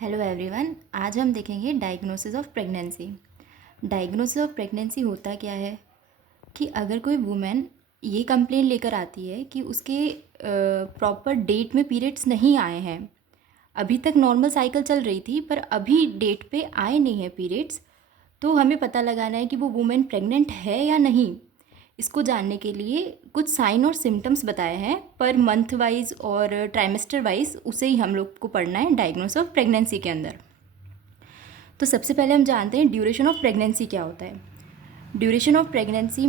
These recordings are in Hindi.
हेलो एवरीवन, आज हम देखेंगे diagnosis of pregnancy. Diagnosis of pregnancy होता क्या है कि अगर कोई वुमेन ये कंप्लेन लेकर आती है कि उसके प्रॉपर डेट में पीरियड्स नहीं आए हैं, अभी तक नॉर्मल साइकिल चल रही थी पर अभी डेट पे आए नहीं हैं पीरियड्स, तो हमें पता लगाना है कि वो वुमेन प्रेग्नेंट है या नहीं। इसको जानने के लिए कुछ साइन और सिम्टम्स बताए हैं पर मंथ वाइज और ट्राइमेस्टर वाइज, उसे ही हम लोग को पढ़ना है डायग्नोसिस ऑफ प्रेगनेंसी के अंदर। तो सबसे पहले हम जानते हैं ड्यूरेशन ऑफ प्रेगनेंसी क्या होता है। ड्यूरेशन ऑफ प्रेगनेंसी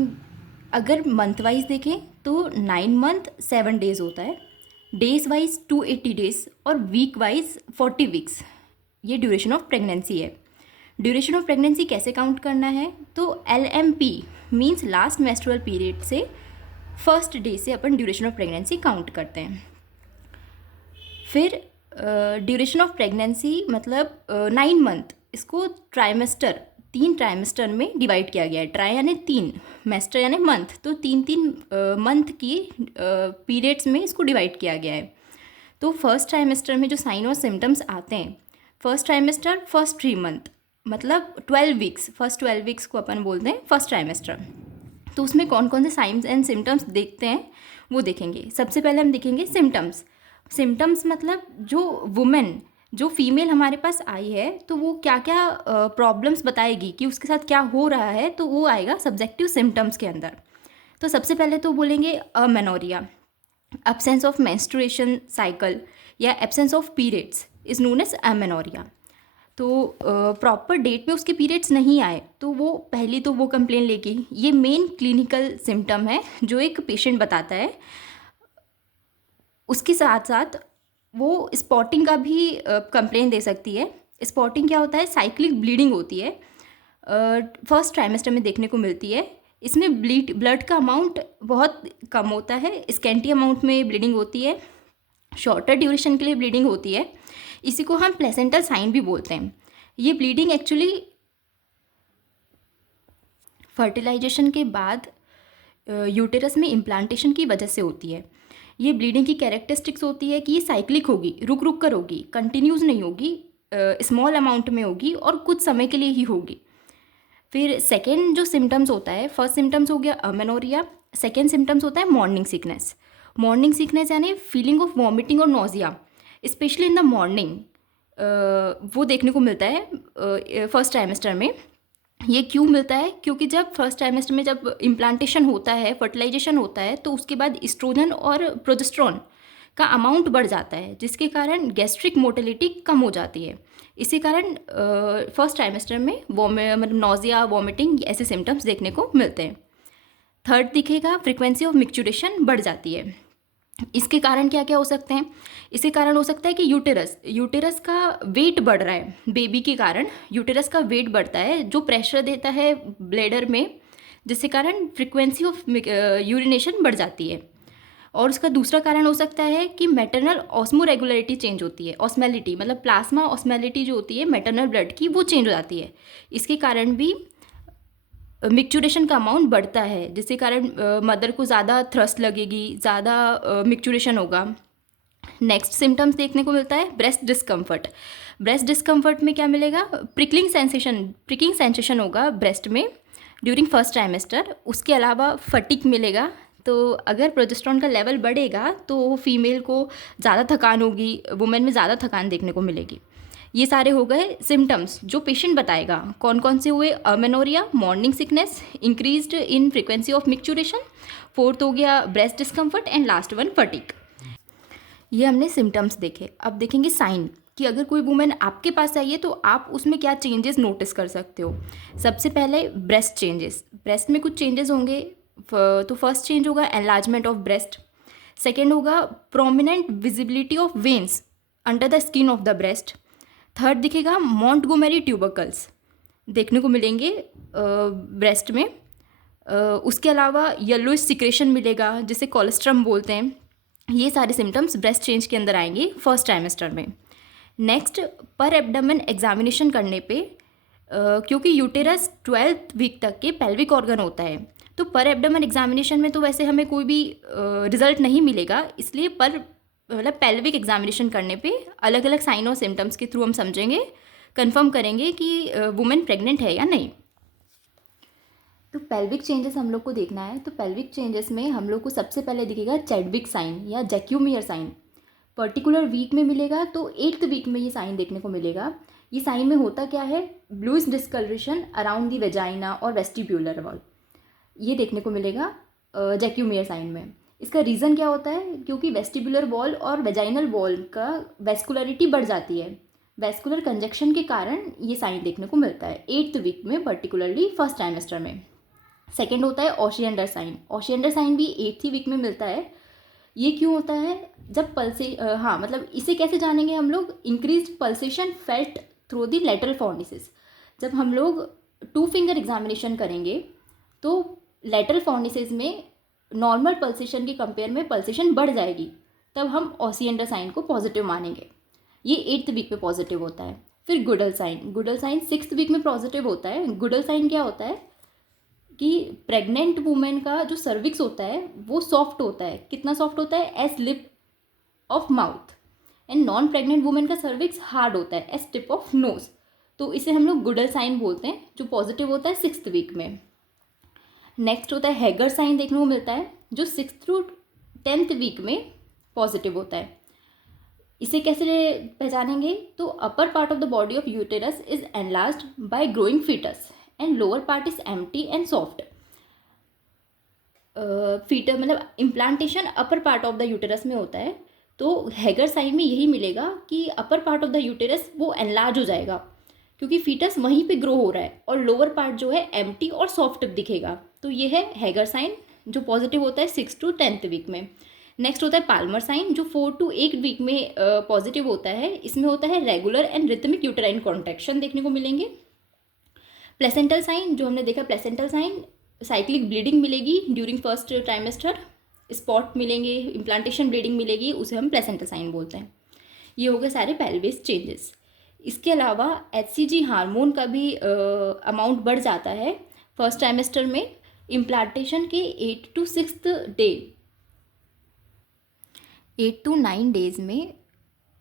अगर मंथ वाइज देखें तो 9 मंथ 7 डेज़ होता है, डेज वाइज 280 डेज और वीक वाइज 40 वीक्स। ये ड्यूरेशन ऑफ प्रेगनेंसी है। ड्यूरेशन ऑफ प्रेगनेंसी कैसे काउंट करना है, तो LMP means last menstrual period से फर्स्ट डे से अपन ड्यूरेशन ऑफ प्रेगनेंसी काउंट करते हैं। फिर ड्यूरेशन ऑफ प्रेगनेंसी मतलब 9 मंथ, इसको ट्राइमेस्टर 3 ट्राइमेस्टर में डिवाइड किया गया है। ट्राई यानी 3, मेस्टर यानी मंथ, तो 3 3 मंथ की पीरियड्स में इसको डिवाइड किया गया है। तो फर्स्ट ट्राइमेस्टर में जो साइन और सिम्टम्स आते हैं, फर्स्ट ट्राइमेस्टर फर्स्ट 3 मंथ मतलब 12 वीक्स, फर्स्ट 12 वीक्स को अपन बोलते हैं फर्स्ट ट्राइमेस्टर। तो उसमें कौन कौन से साइंस एंड सिम्टम्स देखते हैं वो देखेंगे। सबसे पहले हम देखेंगे सिम्टम्स। सिम्टम्स मतलब जो वुमेन, जो फीमेल हमारे पास आई है तो वो क्या क्या प्रॉब्लम्स बताएगी कि उसके साथ क्या हो रहा है, तो वो आएगा सब्जेक्टिव सिम्टम्स के अंदर। तो सबसे पहले तो बोलेंगे amenorrhoea, absence of menstruation cycle या absence of periods is known as amenorrhoea. तो प्रॉपर डेट पे उसके पीरियड्स नहीं आए तो वो पहली तो वो कंप्लेन लेगी। ये मेन क्लिनिकल सिम्टम है जो एक पेशेंट बताता है। उसके साथ साथ वो स्पॉटिंग का भी कंप्लेन दे सकती है। स्पॉटिंग क्या होता है, साइक्लिक ब्लीडिंग होती है, फर्स्ट ट्राइमेस्टर में देखने को मिलती है। इसमें ब्लड का अमाउंट बहुत कम होता है, स्कैंटी अमाउंट में ब्लीडिंग होती है, शॉर्टर ड्यूरेशन के लिए ब्लीडिंग होती है। इसी को हम प्लेसेंटल साइन भी बोलते हैं। ये ब्लीडिंग एक्चुअली फर्टिलाइजेशन के बाद यूटेरस में इम्प्लांटेशन की वजह से होती है। ये ब्लीडिंग की कैरेक्टरिस्टिक्स होती है कि ये साइक्लिक होगी, रुक रुक कर होगी, कंटिन्यूस नहीं होगी, स्मॉल अमाउंट में होगी और कुछ समय के लिए ही होगी। फिर सेकेंड जो सिम्टम्स होता है, फर्स्ट सिम्टम्स हो गया अमेनोरिया, सेकेंड सिम्टम्स होता है मॉर्निंग सिकनेस। मॉर्निंग सिकनेस यानी फीलिंग ऑफ वॉमिटिंग और nausea, specially in the morning, वो देखने को मिलता है फर्स्ट ट्राइमेस्टर में। ये क्यों मिलता है, क्योंकि जब फर्स्ट ट्राइमेस्टर में जब इम्प्लांटेशन होता है, फर्टिलाइजेशन होता है, तो उसके बाद एस्ट्रोजन और प्रोजेस्टेरोन का अमाउंट बढ़ जाता है, जिसके कारण गैस्ट्रिक मोटिलिटी कम हो जाती है। इसी कारण फर्स्ट ट्राइमेस्टर में मतलब नोजिया, वॉमिटिंग ऐसे सिम्टम्स देखने को मिलते हैं। थर्ड दिखेगा फ्रीक्वेंसी ऑफ मिक्चुरेशन बढ़ जाती है। इसके कारण क्या क्या हो सकते हैं, इसके कारण हो सकता है कि यूटेरस का वेट बढ़ रहा है, बेबी के कारण यूटेरस का वेट बढ़ता है जो प्रेशर देता है ब्लैडर में, जिसके कारण फ्रीक्वेंसी ऑफ यूरिनेशन बढ़ जाती है। और उसका दूसरा कारण हो सकता है कि मैटरनल ऑस्मोरेगुलरिटी चेंज होती है, ऑस्मेलिटी मतलब प्लाज्मा ऑस्मेलिटी जो होती है मैटरनल ब्लड की, वो चेंज हो जाती है। इसके कारण भी मिक्चुरेशन का अमाउंट बढ़ता है, जिसके कारण मदर को ज़्यादा थ्रस्ट लगेगी, ज़्यादा मिक्चुरेशन होगा। नेक्स्ट सिम्टम्स देखने को मिलता है ब्रेस्ट डिस्कम्फर्ट। ब्रेस्ट डिस्कम्फर्ट में क्या मिलेगा, प्रिकिंग सेंसेशन होगा ब्रेस्ट में ड्यूरिंग फर्स्ट ट्राइमेस्टर। उसके अलावा फटीग मिलेगा। तो अगर प्रोजेस्टेरोन का लेवल बढ़ेगा तो फीमेल को ज़्यादा थकान होगी, वुमेन में ज़्यादा थकान देखने को मिलेगी। ये सारे हो गए सिम्टम्स जो पेशेंट बताएगा। कौन कौन से हुए, amenorrhoea, morning sickness, increased in frequency of micturition, fourth हो गया breast discomfort and last one fatigue. ये हमने सिम्टम्स देखे। अब देखेंगे साइन कि अगर कोई वुमेन आपके पास आई है तो आप उसमें क्या चेंजेस नोटिस कर सकते हो। सबसे पहले ब्रेस्ट चेंजेस, ब्रेस्ट में कुछ चेंजेस होंगे। तो फर्स्ट चेंज होगा एनलार्जमेंट ऑफ ब्रेस्ट। सेकेंड होगा prominent visibility of veins under the skin of the breast. Third दिखेगा मॉन्टगोमेरी ट्यूबरकल्स देखने को मिलेंगे ब्रेस्ट में। उसके अलावा येलोइश सिक्रेशन मिलेगा जिसे कोलेस्ट्रम बोलते हैं। ये सारे सिम्टम्स ब्रेस्ट चेंज के अंदर आएंगे फर्स्ट ट्राइमेस्टर में। नेक्स्ट, पर एब्डोमेन एग्जामिनेशन करने पे क्योंकि यूटेरस 12th वीक तक के पेल्विक ऑर्गन होता है, तो पर एब्डोमेन एग्जामिनेशन में तो वैसे हमें कोई भी रिजल्ट नहीं मिलेगा, इसलिए पर मतलब पेल्विक एग्जामिनेशन करने पे अलग अलग साइन और सिम्टम्स के थ्रू हम समझेंगे, कंफर्म करेंगे कि वुमेन प्रेग्नेंट है या नहीं। तो पेल्विक चेंजेस हम लोग को देखना है। तो पेल्विक चेंजेस में हम लोग को सबसे पहले दिखेगा चैडविक साइन या जैक्यूमियर साइन। पर्टिकुलर वीक में मिलेगा, तो 8th वीक में ये साइन देखने को मिलेगा। ये साइन में होता क्या है, bluish discoloration around the vagina और वेस्टिब्यूलर वॉल, ये देखने को मिलेगा जैक्यूमियर साइन में। इसका रीज़न क्या होता है, क्योंकि वेस्टिबुलर वॉल और वेजाइनल वॉल का वेस्कुलरिटी बढ़ जाती है। वेस्कुलर कंजक्शन के कारण ये साइन देखने को मिलता है 8th वीक में, पर्टिकुलरली फर्स्ट ट्राइमेस्टर में। सेकेंड होता है ओशिएंडर साइन। ओशिएंडर साइन भी 8th वीक में मिलता है। ये क्यों होता है, जब मतलब इसे कैसे जानेंगे हम लोग, increased pulsation felt through the lateral fornices. जब हम लोग 2 फिंगर एग्जामिनेशन करेंगे तो लेटरल फोर्निसेस में नॉर्मल पल्सेशन के कंपेयर में पल्सेशन बढ़ जाएगी, तब हम ओशिएंडर साइन को पॉजिटिव मानेंगे। ये 8th वीक में पॉजिटिव होता है। फिर Goodell sign. Goodell sign 6th week में पॉजिटिव होता है। गुडल साइन क्या होता है कि प्रेग्नेंट वुमेन का जो सर्विक्स होता है वो सॉफ्ट होता है। कितना सॉफ्ट होता है, as lip of mouth. And non pregnant women का सर्विक्स हार्ड होता है, एज टिप ऑफ नोज। तो इसे हम लोग गुडल साइन बोलते हैं, जो पॉजिटिव होता है 6th वीक में। नेक्स्ट होता है हैगर साइन, देखने को मिलता है जो 6th थ्रू 10th वीक में पॉजिटिव होता है। इसे कैसे पहचानेंगे, तो upper part of the body of uterus is enlarged by growing foetus and lower part is empty and soft. फीटर मतलब implantation upper part of the uterus में होता है, तो हैगर साइन में यही मिलेगा कि अपर पार्ट ऑफ द यूटेरस वो एनलार्ज हो जाएगा, क्योंकि फीटस वहीं पे ग्रो हो रहा है, और लोअर पार्ट जो है एम्प्टी और सॉफ्ट दिखेगा। तो ये है हैगर साइन, जो पॉजिटिव होता है 6 to 10th वीक में। नेक्स्ट होता है पाल्मर साइन, जो 4 to 8 वीक में पॉजिटिव होता है। इसमें होता है regular and rhythmic uterine contraction देखने को मिलेंगे। प्लेसेंटल साइन, जो हमने देखा प्लेसेंटल साइन, साइक्लिक ब्लीडिंग मिलेगी ड्यूरिंग फर्स्ट ट्राइमेस्टर, स्पॉट मिलेंगे, इम्प्लांटेशन ब्लीडिंग मिलेगी, उसे हम प्लेसेंटल साइन बोलते हैं। ये हो गए सारे पेल्विस चेंजेस। इसके अलावा HCG हार्मोन का भी अमाउंट बढ़ जाता है फर्स्ट ट्राइमेस्टर में। इम्प्लांटेशन के 8 to 6th day, 8 to 9 days में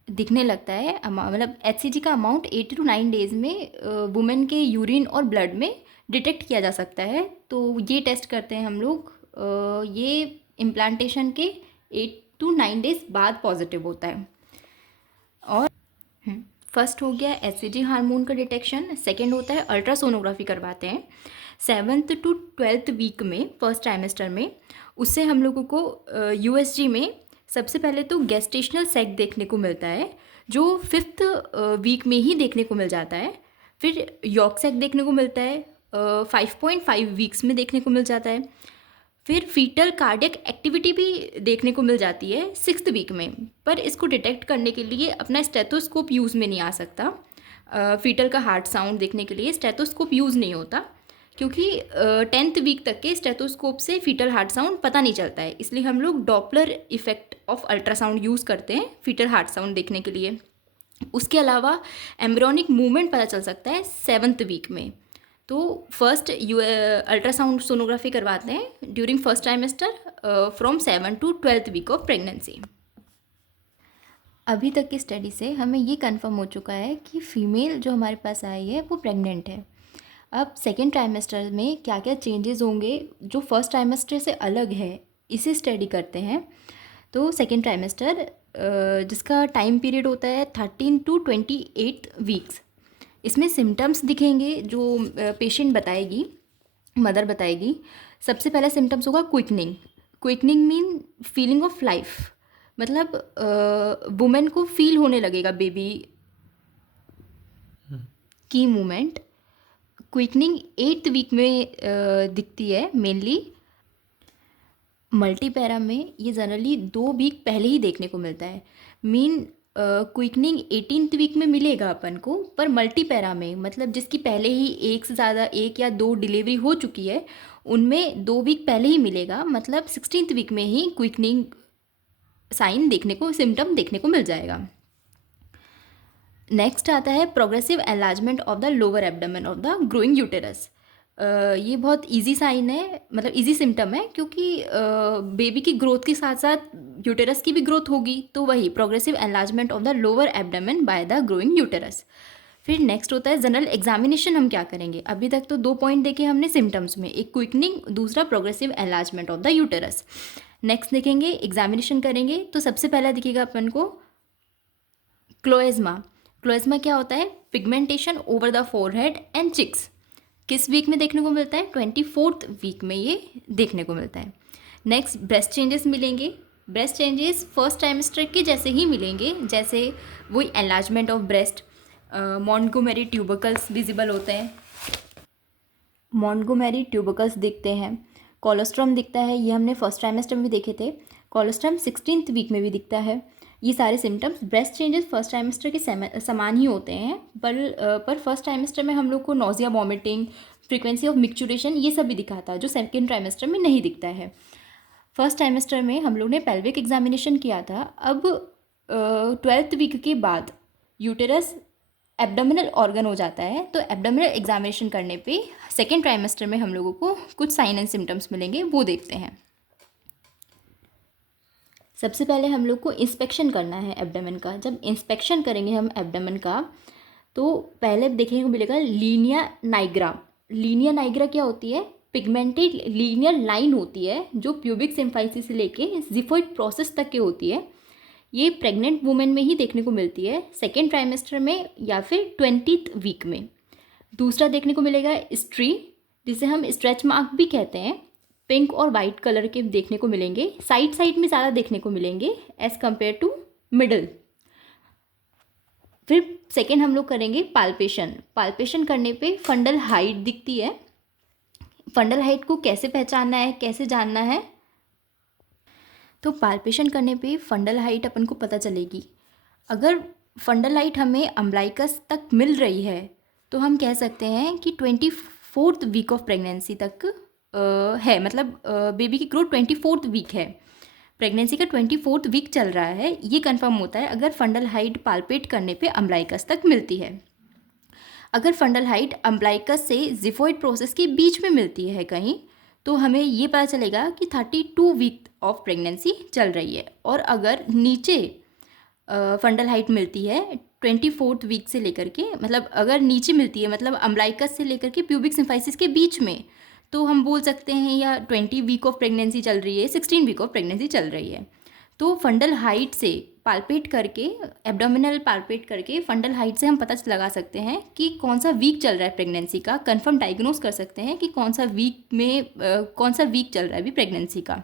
दिखने लगता है। मतलब HCG का अमाउंट 8 to 9 डेज़ में वुमेन के यूरिन और ब्लड में डिटेक्ट किया जा सकता है। तो ये टेस्ट करते हैं हम लोग। ये इम्प्लांटेशन के 8 to 9 डेज़ बाद पॉजिटिव होता है। और फर्स्ट हो गया HCG हार्मोन का डिटेक्शन। सेकेंड होता है अल्ट्रासोनोग्राफी करवाते हैं 7th to 12th वीक में, फर्स्ट ट्राइमेस्टर में। उससे हम लोगों को USG में सबसे पहले तो गेस्टेशनल सैक देखने को मिलता है, जो 5th वीक में ही देखने को मिल जाता है। फिर यॉर्क सैक देखने को मिलता है 5.5 वीक्स में देखने को मिल जाता है। फिर फीटल कार्डियक एक्टिविटी भी देखने को मिल जाती है 6th वीक में, पर इसको डिटेक्ट करने के लिए अपना स्टेथोस्कोप यूज़ में नहीं आ सकता। फीटल का हार्ट साउंड देखने के लिए स्टेथोस्कोप यूज़ नहीं होता, क्योंकि 10th वीक तक के स्टेथोस्कोप से फीटल हार्ट साउंड पता नहीं चलता है। इसलिए हम लोग Doppler effect of ultrasound use करते हैं फीटल हार्ट साउंड देखने के लिए। उसके अलावा एम्ब्रियोनिक मूवमेंट पता चल सकता है 7th वीक में। तो फर्स्ट अल्ट्रासाउंड सोनोग्राफी करवाते हैं during first trimester from 7 to 12th week of pregnancy. अभी तक की स्टडी से हमें ये कंफर्म हो चुका है कि फ़ीमेल जो हमारे पास आई है वो प्रेग्नेंट है। अब सेकेंड ट्राइमेस्टर में क्या क्या चेंजेस होंगे जो फर्स्ट ट्राइमेस्टर से अलग है, इसे स्टडी करते हैं। तो सेकेंड ट्राइमेस्टर जिसका टाइम पीरियड होता है 13 to 28 वीक्स, इसमें सिम्टम्स दिखेंगे जो पेशेंट बताएगी, मदर बताएगी। सबसे पहला सिम्टम्स होगा quickening. Quickening mean feeling of life, मतलब वुमेन को फील होने लगेगा बेबी की मूवमेंट। क्विकनिंग 8th वीक में दिखती है मेनली। मल्टीपैरा में ये जनरली 2 वीक पहले ही देखने को मिलता है। मीन क्विकनिंग 18th वीक में मिलेगा अपन को, पर मल्टीपैरा में मतलब जिसकी पहले ही एक से ज़्यादा 1 या 2 डिलीवरी हो चुकी है, उनमें 2 वीक पहले ही मिलेगा। मतलब 16th वीक में ही क्विकनिंग साइन देखने को, सिम्टम देखने को मिल जाएगा। नेक्स्ट आता है progressive enlargement of the lower abdomen of the growing uterus. ये बहुत इजी साइन है, मतलब इजी सिम्टम है, क्योंकि बेबी की ग्रोथ के साथ साथ यूटेरस की भी ग्रोथ होगी, तो वही progressive enlargement of the lower abdomen by the growing uterus. फिर नेक्स्ट होता है जनरल एग्जामिनेशन। हम क्या करेंगे, अभी तक तो 2 पॉइंट देखे हमने सिम्टम्स में, एक क्विकनिंग, दूसरा progressive enlargement of the uterus. Next देखेंगे, एग्जामिनेशन करेंगे, तो सबसे पहला दिखेगा अपन को क्लोएज्मा। क्लोएज्मा क्या होता है, pigmentation over the forehead and cheeks. किस वीक में देखने को मिलता है, 24th वीक में ये देखने को मिलता है। नेक्स्ट ब्रेस्ट चेंजेस मिलेंगे। ब्रेस्ट चेंजेस फर्स्ट ट्राइमेस्टर के जैसे ही मिलेंगे, जैसे वही enlargement of breast, Montgomery tubercles visible होते हैं, मॉन्टगोमेरी ट्यूबरकल्स दिखते हैं, कोलोस्ट्रम दिखता है, ये हमने फर्स्ट ट्राइमेस्टर में देखे थे। कोलोस्ट्रम 16th वीक में भी दिखता है। ये सारे symptoms breast changes first trimester के समान ही होते हैं, पर फर्स्ट ट्राइमेस्टर में हम लोग को nausea, vomiting, frequency of micturition, ये सब भी दिखाता है, जो सेकेंड ट्राइमेस्टर में नहीं दिखता है। फर्स्ट ट्राइमेस्टर में हम लोग ने पेल्विक एग्जामिनेशन किया था। अब 12th वीक के बाद यूटेरस एब्डोमिनल ऑर्गन हो जाता है, तो एब्डोमिनल एग्जामिनेशन करने पे सेकेंड ट्राइमेस्टर में हम लोगों को कुछ साइन एंड सिम्टम्स मिलेंगे, वो देखते हैं। सबसे पहले हम लोग को इंस्पेक्शन करना है एब्डोमेन का। जब इंस्पेक्शन करेंगे हम एब्डोमेन का, तो पहले देखने को मिलेगा लीनिया नाइग्रा। लीनिया नाइग्रा क्या होती है, पिगमेंटेड लीनियर लाइन होती है, जो प्यूबिक सिम्फाइसिस से लेके जिफोइड प्रोसेस तक की होती है। ये प्रेग्नेंट वुमेन में ही देखने को मिलती है, सेकेंड ट्राइमेस्टर में या फिर 20th वीक में। दूसरा देखने को मिलेगा स्ट्री, जिसे हम स्ट्रेच मार्क भी कहते हैं, पिंक और वाइट कलर के देखने को मिलेंगे, साइड साइड में ज़्यादा देखने को मिलेंगे एज़ कम्पेयर टू मिडल। फिर सेकेंड हम लोग करेंगे पाल्पेशन। पाल्पेशन करने पे फंडल हाइट दिखती है। फंडल हाइट को कैसे पहचानना है, कैसे जानना है, तो पाल्पेशन करने पे फंडल हाइट अपन को पता चलेगी। अगर फंडल हाइट हमें अम्ब्लाइकस तक मिल रही है, तो हम कह सकते हैं कि 24th वीक ऑफ प्रेगनेंसी तक है, मतलब बेबी की ग्रोथ 24th वीक है, प्रेगनेंसी का 24th वीक चल रहा है, ये कंफर्म होता है अगर फंडल हाइट पाल्पेट करने पे अम्ब्लाइकस तक मिलती है। अगर फंडल हाइट अम्ब्लाइकस से जिफोइड प्रोसेस के बीच में मिलती है कहीं, तो हमें ये पता चलेगा कि 32 वीक ऑफ प्रेगनेंसी चल रही है। और अगर नीचे फंडल हाइट मिलती है 24th वीक से लेकर के, मतलब अगर नीचे मिलती है, मतलब अम्ब्लाइकस से लेकर के प्यूबिक सिम्फाइसिस के बीच में, तो हम बोल सकते हैं या 20 वीक ऑफ प्रेगनेंसी चल रही है, 16 वीक ऑफ प्रेगनेंसी चल रही है। तो फंडल हाइट से पाल्पेट करके, एब्डोमिनल पाल्पेट करके फंडल हाइट से हम पता लगा सकते हैं कि कौन सा वीक चल रहा है प्रेगनेंसी का, कंफर्म डायग्नोस कर सकते हैं कि कौन सा वीक चल रहा है अभी प्रेगनेंसी का।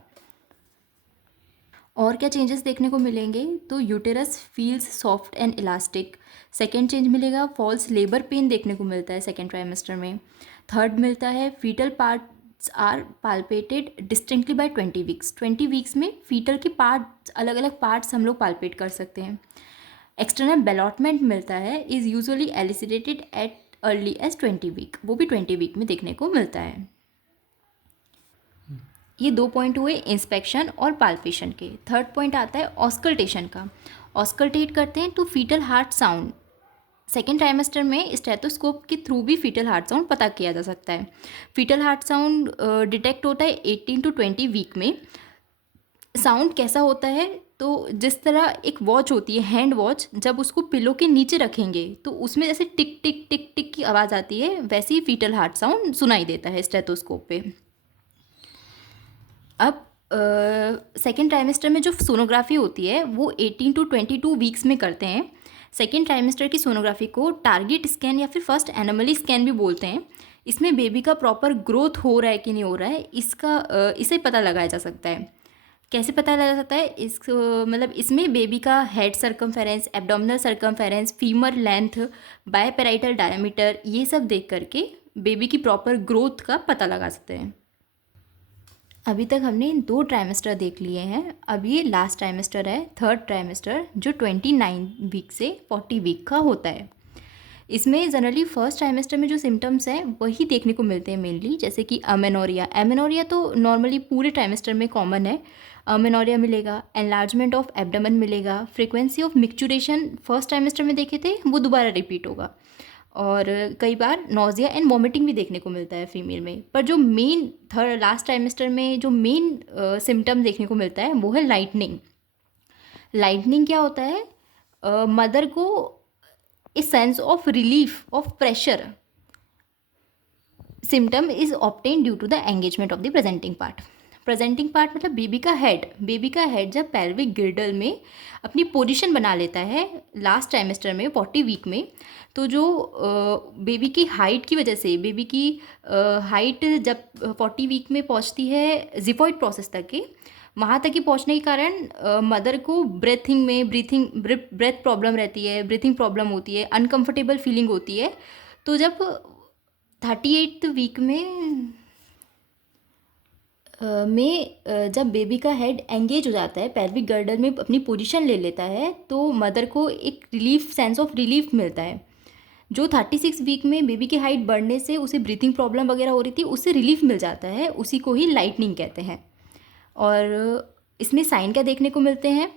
और क्या चेंजेस देखने को मिलेंगे, तो uterus feels soft and elastic. Second change मिलेगा, फॉल्स लेबर पेन देखने को मिलता है सेकेंड ट्राइमेस्टर में। थर्ड मिलता है, fetal parts are palpated distinctly by 20 weeks. 20 weeks में फीटल के पार्ट्स, अलग अलग पार्ट्स हम लोग पाल्पेट कर सकते हैं। एक्सटर्नल बेलॉटमेंट मिलता है, is usually elicited at early as 20 week, वो भी 20 वीक में देखने को मिलता है। ये 2 पॉइंट हुए इंस्पेक्शन और पाल्पेशन के। थर्ड पॉइंट आता है ऑस्कल्टेशन का। ऑस्कल्टेट करते हैं तो fetal heart sound, second trimester में स्टेथोस्कोप के थ्रू भी फीटल हार्ट साउंड पता किया जा सकता है। फीटल हार्ट साउंड डिटेक्ट होता है 18 to 20 वीक में। साउंड कैसा होता है, तो जिस तरह एक वॉच होती है, हैंड वॉच, जब उसको पिलो के नीचे रखेंगे तो उसमें जैसे टिक टिक टिक टिक की आवाज़ आती है, वैसे ही फीटल हार्ट साउंड सुनाई देता है स्टेथोस्कोप पे। अब सेकेंड ट्राइमेस्टर में जो सोनोग्राफी होती है वो 18 to 22 वीक्स में करते हैं। सेकेंड ट्राइमेस्टर की सोनोग्राफी को टारगेट स्कैन या फिर फर्स्ट एनोमली स्कैन भी बोलते हैं। इसमें बेबी का प्रॉपर ग्रोथ हो रहा है कि नहीं हो रहा है, इसे पता लगाया जा सकता है। कैसे पता लगा सकता है, मतलब इसमें बेबी का head circumference, abdominal circumference, femur length, biparietal diameter, ये सब देख करके बेबी की प्रॉपर ग्रोथ का पता लगा सकते हैं। अभी तक हमने 2 ट्राइमेस्टर देख लिए हैं, अब ये लास्ट ट्राइमेस्टर है, थर्ड ट्राइमेस्टर, जो 29 वीक से 40 वीक का होता है। इसमें जनरली फर्स्ट ट्राइमेस्टर में जो सिम्टम्स हैं वही देखने को मिलते हैं मेनली, जैसे कि अमेनोरिया। एमेनोरिया तो नॉर्मली पूरे ट्राइमेस्टर में कॉमन है, अमेनोरिया मिलेगा, एनलार्जमेंट ऑफ एब्डोमेन मिलेगा, frequency of micturition first trimester में देखे थे वो दोबारा रिपीट होगा, और कई बार नोज़िया एंड वॉमिटिंग भी देखने को मिलता है फीमेल में। पर जो मेन लास्ट ट्राइमेस्टर में जो मेन सिम्टम देखने को मिलता है वो है लाइटनिंग। लाइटनिंग क्या होता है? मदर को a sense of relief of pressure symptom is obtain due to the engagement of the presenting part. Presenting part मतलब बेबी का हेड जब पेल्विक गिर्डल में अपनी पोजीशन बना लेता है लास्ट ट्राइमेस्टर में 40 वीक में, तो जो बेबी की हाइट की वजह से बेबी की हाइट जब 40 वीक में पहुंचती है जिफॉइड प्रोसेस तक के, वहाँ तक ही पहुँचने के कारण मदर को ब्रेथ प्रॉब्लम रहती है, ब्रीथिंग प्रॉब्लम होती है, अनकंफर्टेबल फीलिंग होती है। तो जब 38th वीक में जब बेबी का हेड एंगेज हो जाता है, पेल्विक गर्डल में अपनी पोजीशन ले लेता है, तो मदर को एक सेंस ऑफ रिलीफ मिलता है। जो 36 वीक में बेबी की हाइट बढ़ने से उसे ब्रीथिंग प्रॉब्लम वगैरह हो रही थी, उससे रिलीफ मिल जाता है, उसी को ही लाइटनिंग कहते हैं। और इसमें साइन क्या देखने को मिलते हैं?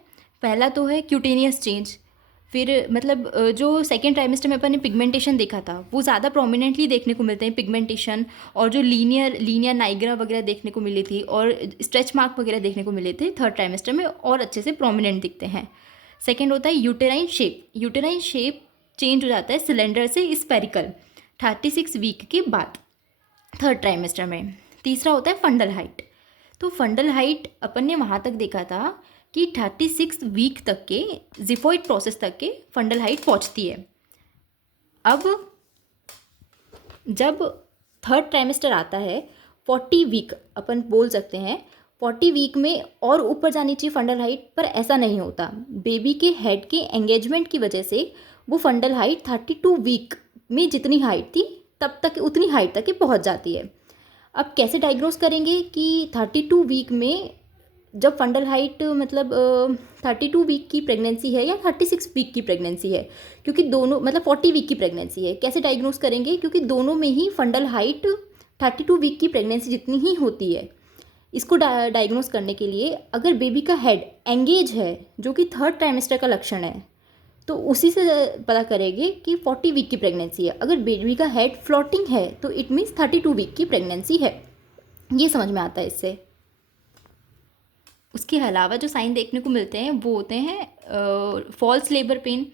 पहला तो है क्यूटेनियस चेंज। फिर मतलब जो सेकेंड ट्राइमेस्टर में अपन ने पिगमेंटेशन देखा था वो ज़्यादा प्रोमिनेंटली देखने को मिलते हैं पिगमेंटेशन, और जो लीनियर नाइग्रा वगैरह देखने को मिली थी और स्ट्रेच मार्क वगैरह देखने को मिले थे थर्ड ट्राइमेस्टर में, और अच्छे से प्रोमिनेंट दिखते हैं। सेकेंड होता है यूटेराइन शेप चेंज हो जाता है सिलेंडर से स्पेरिकल 36 वीक के बाद थर्ड ट्राइमेस्टर में। तीसरा होता है फंडल हाइट। तो फंडल हाइट अपन ने वहाँ तक देखा था कि 36 वीक तक के जिफॉइड प्रोसेस तक के फंडल हाइट पहुँचती है। अब जब थर्ड ट्राइमेस्टर आता है 40 वीक अपन बोल सकते हैं, 40 वीक में और ऊपर जानी चाहिए फंडल हाइट, पर ऐसा नहीं होता। बेबी के हेड के एंगेजमेंट की वजह से वो फंडल हाइट 32 वीक में जितनी हाइट थी तब तक उतनी हाइट तक ही पहुँच जाती है। अब कैसे डायग्नोस करेंगे कि 32 वीक में जब फंडल हाइट मतलब 32 वीक की प्रेगनेंसी है या 36 वीक की प्रेगनेंसी है, क्योंकि दोनों मतलब 40 वीक की प्रेगनेंसी है, कैसे डायग्नोस करेंगे? क्योंकि दोनों में ही फंडल हाइट 32 वीक की प्रेगनेंसी जितनी ही होती है। इसको डायग्नोस करने के लिए अगर बेबी का हेड एंगेज है, जो कि थर्ड ट्राइमेस्टर का लक्षण है, तो उसी से पता करेंगे कि 40 वीक की प्रेगनेंसी है। अगर बेबी का हेड फ्लोटिंग है तो इट मीन्स 32 वीक की प्रेगनेंसी है। ये समझ में आता है इससे। उसके अलावा जो साइन देखने को मिलते हैं वो होते हैं फॉल्स लेबर पेन,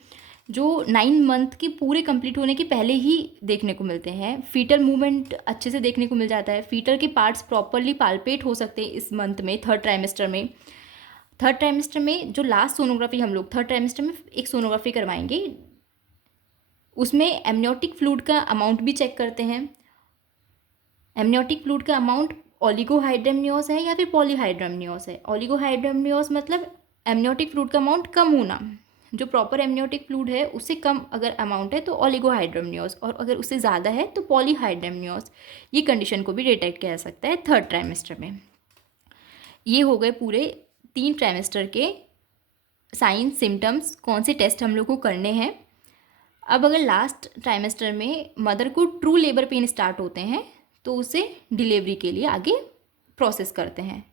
जो 9 मंथ के पूरे कंप्लीट होने के पहले ही देखने को मिलते हैं। फीटल मूवमेंट अच्छे से देखने को मिल जाता है, फीटल के पार्ट्स प्रॉपरली पाल्पेट हो सकते हैं इस मंथ में थर्ड ट्राइमेस्टर में। थर्ड ट्राइमेस्टर में जो लास्ट सोनोग्राफी हम लोग थर्ड ट्राइमेस्टर में एक सोनोग्राफी करवाएंगे, उसमें एमनियोटिक फ्लूइड का अमाउंट भी चेक करते हैं। एमनियोटिक फ्लूइड का अमाउंट ओलिगोहाइड्रमनियोस है या फिर पॉलीहाइड्रमनियोस है। ओलिगोहाइड्रमनियोस मतलब एमनियोटिक फ्लूइड का अमाउंट कम होना, जो प्रॉपर एमनियोटिक फ्लूइड है उससे कम अगर अमाउंट है तो ओलिगोहाइड्रमनियोस, और अगर उससे ज़्यादा है तो पॉलीहाइड्रमनियोस। ये कंडीशन को भी डिटेक्ट किया जा सकता है थर्ड ट्राइमेस्टर में। ये हो गए पूरे 3 ट्राइमेस्टर के साइन सिम्टम्स, कौन से टेस्ट हम लोग को करने हैं। अब अगर लास्ट ट्राइमेस्टर में मदर को ट्रू लेबर पेन स्टार्ट होते हैं तो उसे डिलीवरी के लिए आगे प्रोसेस करते हैं।